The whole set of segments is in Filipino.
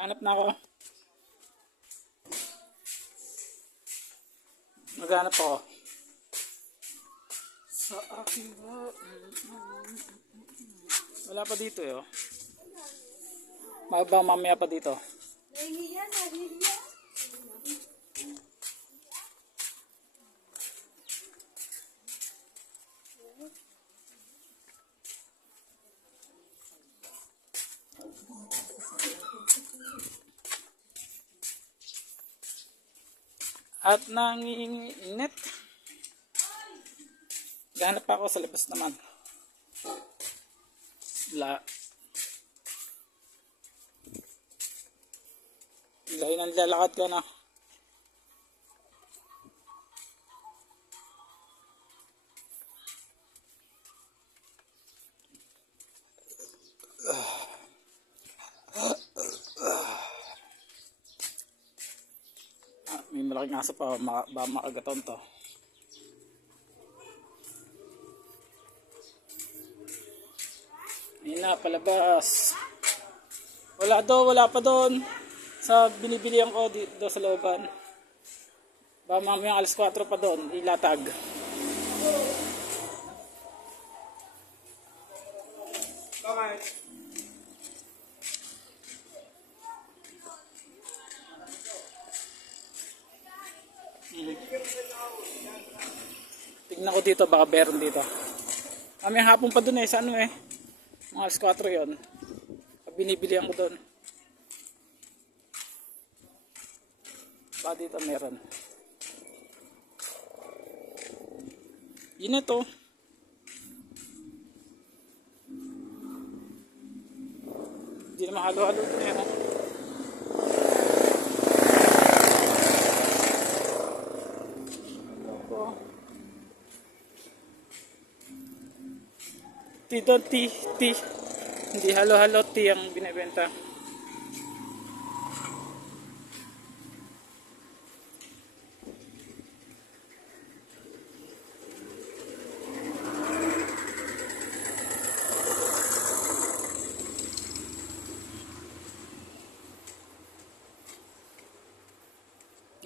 Hanap na ako. Maghanap ako. Sa akin ba? Wala pa dito eh. Oh. Mababa mamaya pa dito. Nahihiya, nahihiya. At nanginginit. Ganap pa ako sa labas naman. Wala. Ilahin ang lalakad ko na. May malaking aso pa, ba makagaton to. Ayun na, palabas. Wala pa doon. Sa binibilihan ko dito sa looban. Ba mamayang alas 4 pa doon, ilatag. Bakit? Tignan ko dito, baka meron dito. May hapon pa dun eh, sa ano eh. Mga alas 4 yun. Binibilihan ko dun. Baka dito meron. Yun ito. Hindi naman halo-halo dun eh. Dito tea. Hindi halo-halo tea ang binibenta.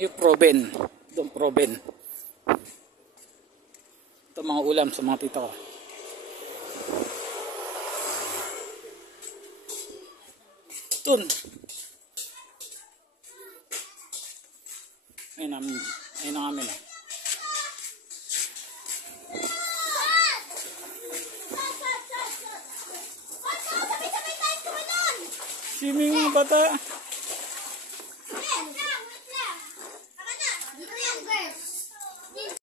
Yung proben. Doon proben. Ito mga ulam sa mga tito ko. Tun. Ayun ang amin. Swimming mga bata.